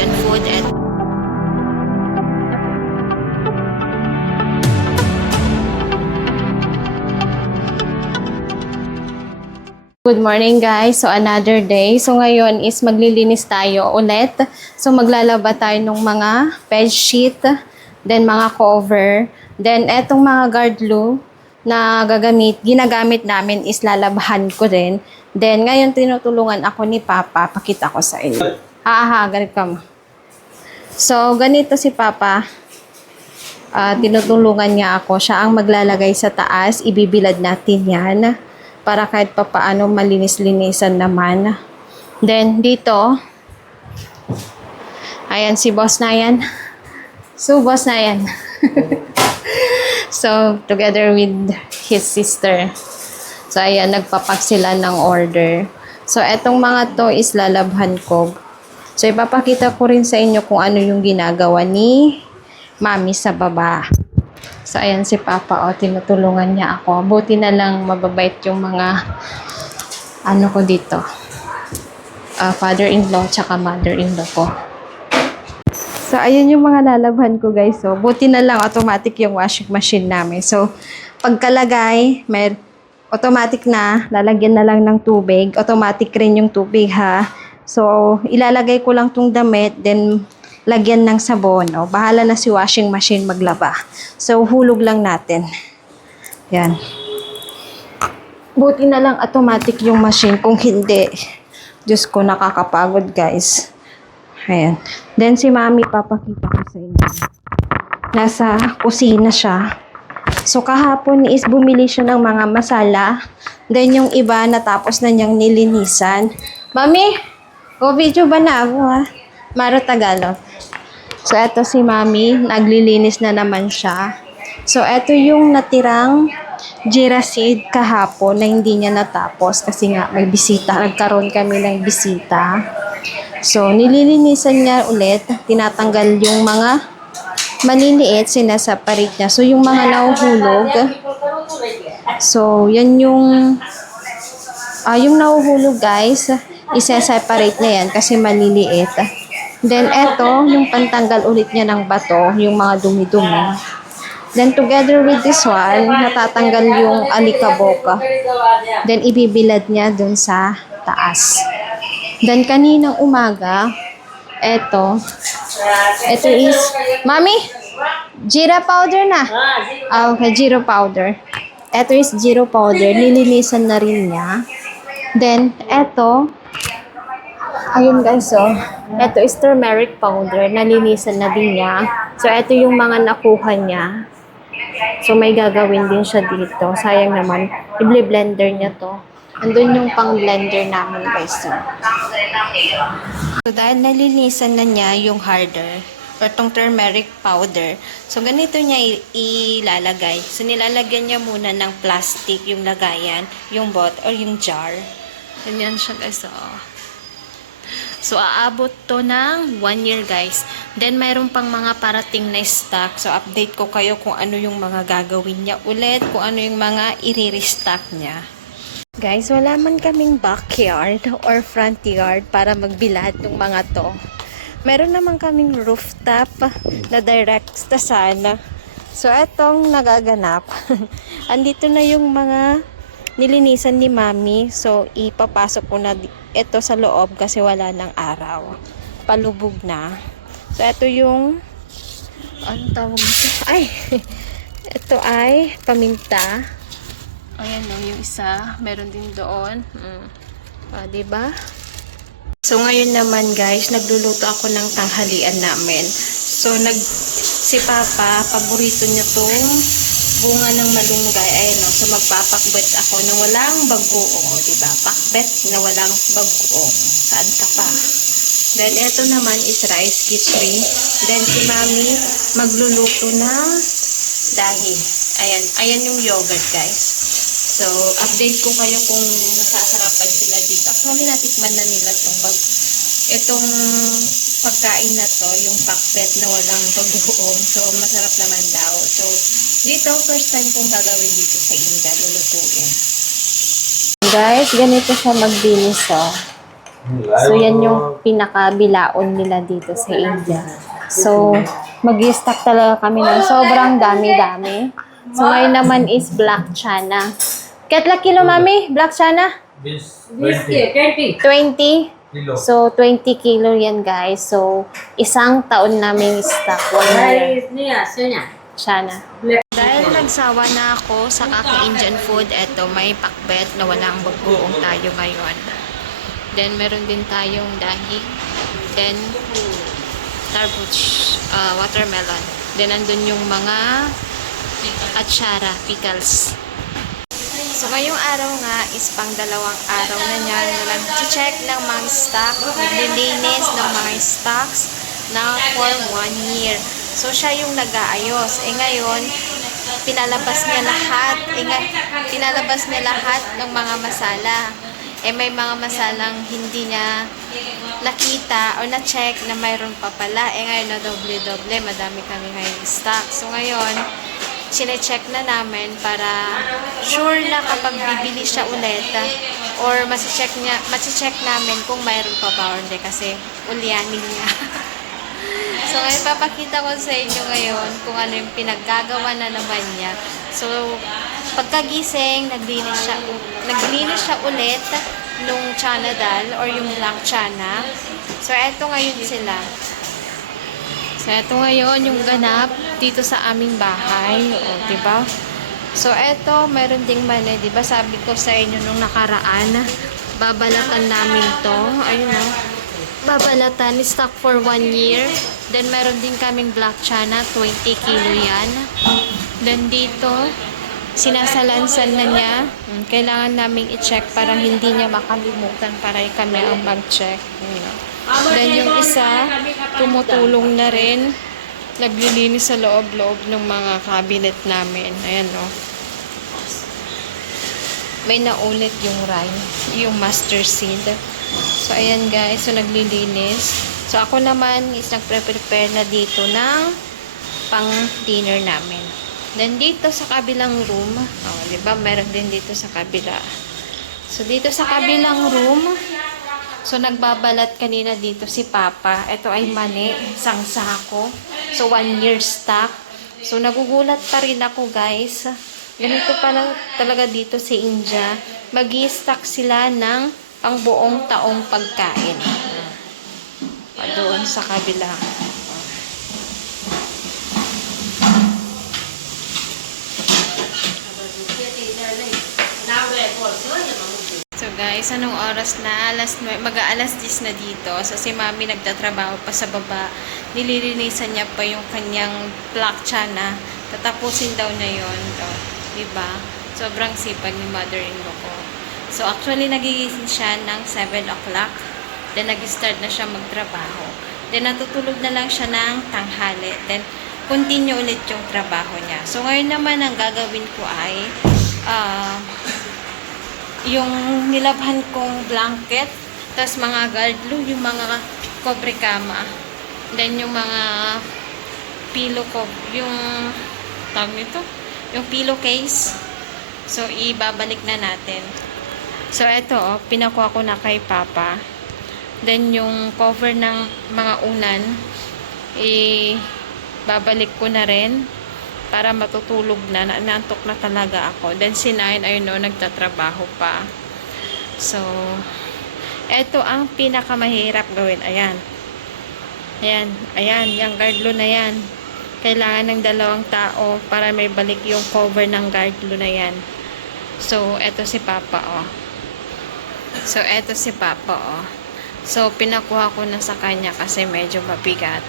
Asian food and good morning guys. So another day. So ngayon is maglilinis tayo ulit. So maglalaba tayo ng mga bed sheet, then mga cover, then etong mga guard glue na ginagamit namin is lalabahan ko din. Then ngayon tinutulungan ako ni Papa. Pakita ko sa inyo. Ganito ka mo. So ganito si Papa. Tinutulungan niya ako. Siya ang maglalagay sa taas. Ibibilad natin yan para kahit pa paano malinis-linisan naman. Then, dito, ayan, si boss na yan. So, boss na yan. So, together with his sister. So, ayan, nagpapak sila ng order. So, etong mga to is lalabhan ko. So, ipapakita ko rin sa inyo kung ano yung ginagawa ni Mami sa baba. So, ayan si Papa, tinutulungan niya ako. Buti na lang mababait yung mga, ko dito, father-in-law tsaka mother-in-law ko. So, ayan yung mga lalabhan ko, guys. So, buti na lang automatic yung washing machine namin. So, pagkalagay, may automatic na, lalagyan na lang ng tubig. Automatic rin yung tubig, ha. So, ilalagay ko lang tong damit, then lagyan ng sabon. Bahala na si washing machine maglaba. So, hulog lang natin. Yan. Buti na lang automatic yung machine. Kung hindi, Diyos ko, nakakapagod, guys. Ayan. Then, si Mami, papakita ko sa inyo. Nasa kusina siya. So, kahapon is bumili siya ng mga masala. Then, yung iba, natapos na niyang nilinisan. Mami, video ba na ako, ha? Maro Tagalog. So, eto si Mami. Naglilinis na naman siya. So, eto yung natirang Giraseed kahapon na hindi niya natapos kasi nga may bisita. Nagkaroon kami ng bisita. So, nililinisan niya ulit. Tinatanggal yung mga maliliit. Sinaseparate niya. So, yung mga nahuhulog. So, yan yung nahuhulog, guys. Isa-separate niya yan kasi maliliit. Then, eto, yung pantanggal ulit niya ng bato, yung mga dumi-dumi. Then, together with this one, natatanggal yung alikabok. Then, ibibilad niya dun sa taas. Then, kaninang umaga, eto is, Mami, Jira powder na. Okay, Jiro powder. Eto is Jiro powder. Nilinisan na rin niya. Then, eto, ayun guys, ito is turmeric powder. Nalinisan na din niya. So, ito yung mga nakuha niya. So, may gagawin din siya dito. Sayang naman. I-blender niya to. Andun yung pang-blender namin guys. So, dahil nalinisan na niya yung harder or tong turmeric powder. So, ganito niya ilalagay. So, nilalagyan niya muna ng plastic yung lagayan, yung bot or yung jar. Ganyan siya guys. So, aabot to ng 1 year, guys. Then, mayroon pang mga parating na stock. So, update ko kayo kung ano yung mga gagawin niya ulit, kung ano yung mga i-restock niya. Guys, wala man kaming backyard or front yard para magbilad ng mga to. Meron naman kaming rooftop na direct sa sana. So, etong nagaganap. Andito na yung mga nilinisan ni Mami. So, ipapasok ko na ito sa loob kasi wala ng araw. Palubog na. So, ito yung anong tawag nito? Ay! Ito ay paminta. Ayan yung isa. Meron din doon. Diba? So, ngayon naman guys, nagluluto ako ng tanghalian namin. So, si Papa, paborito niya tong bunga ng malunggay. Ayan so magpapakbet ako na walang bagoong. Diba? Pakbet na walang bagoong. Saan ka pa? Then, ito naman is rice kitchen. Then, si Mami magluluto ng dahi. Ayan yung yogurt, guys. So, update ko kayo kung nasasarapan sila dito. Actually, natikman na nila itong pagkain na to, yung pakbet na walang bagoong. So, masarap naman daw. So, dito, first time kong gagawin dito sa India, lulutuin. Guys, ganito siya magdinis, So, yan yung pinakabilaon nila dito sa India. So, mag-stock talaga kami ng sobrang dami-dami. So, ngayon naman is black chana. Ketla kilo, mami? Black chana? 20 20. kilo. So, 20 kilo yan, guys. So, isang taon namin stock. 1 year. Chana. Dahil nagsawa na ako sa kaka-Indian food, eto, may pakbet na walang bagoong tayo ngayon. Then, meron din tayong dahi. Then, tarbush, watermelon. Then, nandun yung mga atsara, pickles. So, ngayong araw nga is pang dalawang araw na niya na nag-check ng mga stock, naglilinis ng mga stocks na for 1 year. So, siya yung nag-aayos. Ngayon, pinalabas niya lahat ng mga masala. May mga masalang hindi niya nakita o na-check na mayroon pa pala. Ngayon na doble-doble, madami kami ngayon stock. So, ngayon, sine-check na namin para sure na kapag bibili siya ulit or masi-check namin kung mayroon pa ba or hindi kasi ulyanin niya. So, ngayon papakita ko sa inyo ngayon kung ano yung pinaggagawa na naman niya. So, pagkagising, naglinis siya ulit nung chana dal or yung black chana. So, eto ngayon sila. So, eto ngayon yung ganap dito sa aming bahay. O, diba? So, eto, meron ding mani. Diba, sabi ko sa inyo nung nakaraan, babalatan namin to. Ayun o. Babalatan, stock for 1 year. Then, meron din kaming black chana, 20 kilo yan. Then, dito, sinasalansan na niya. Kailangan naming i-check para hindi niya makalimutan para kami ang mag-check. Then, yung isa, tumutulong na rin. Naglilinis sa loob-loob ng mga cabinet namin. Ayan, o. May naulit yung rye, yung mustard seed. So, ayan guys. So, naglilinis. So, ako naman is nagpre-prepare na dito ng pang-dinner namin. Then, dito sa kabilang room, diba? Meron din dito sa kabila. So, dito sa kabilang room, so, nagbabalat kanina dito si Papa. Ito ay mani, isang sako. So, 1 year stock. So, nagugulat pa rin ako, guys. Ganito pala talaga dito sa India. Mag-i-stock sila ng pangbuong taong pagkain. Doon sa kabila. So guys, anong oras na? Mag-aalas 10 na dito. So si Mami nagtatrabaho pa sa baba. Nililinisan niya pa yung kanyang black chana. Tatapusin daw na yun. Diba? Sobrang sipag ni mother-in-law ko. So actually, nagigising siya ng 7 o'clock. Then nag-start na siya magtrabaho. Then natutulog na lang siya ng tanghali. Then continue ulit yung trabaho niya. So ngayon naman ang gagawin ko ay yung nilabhan kong blanket, tapos mga guardlo, yung mga cobre kama, then yung mga pillow ko, yung tawag nito, yung pillowcase. So ibabalik na natin. So eto, pinakuha ko na kay Papa. Then yung cover ng mga unan, babalik ko na rin para matutulog na. Naantok na talaga ako. Then si Nine, ayun o, nagtatrabaho pa. So, eto ang pinakamahirap gawin. Ayan. Ayan. Ayan. Yung guardlo na yan. Kailangan ng 2 tao para may balik yung cover ng guardlo na yan. So, eto si Papa, o. So, eto si Papa, o. So, pinakuha ko na sa kanya kasi medyo mabigat.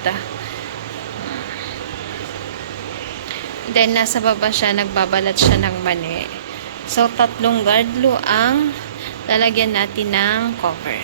Then, nasa baba siya, nagbabalat siya ng mani. So, 3 guardlo ang lalagyan natin ng cover.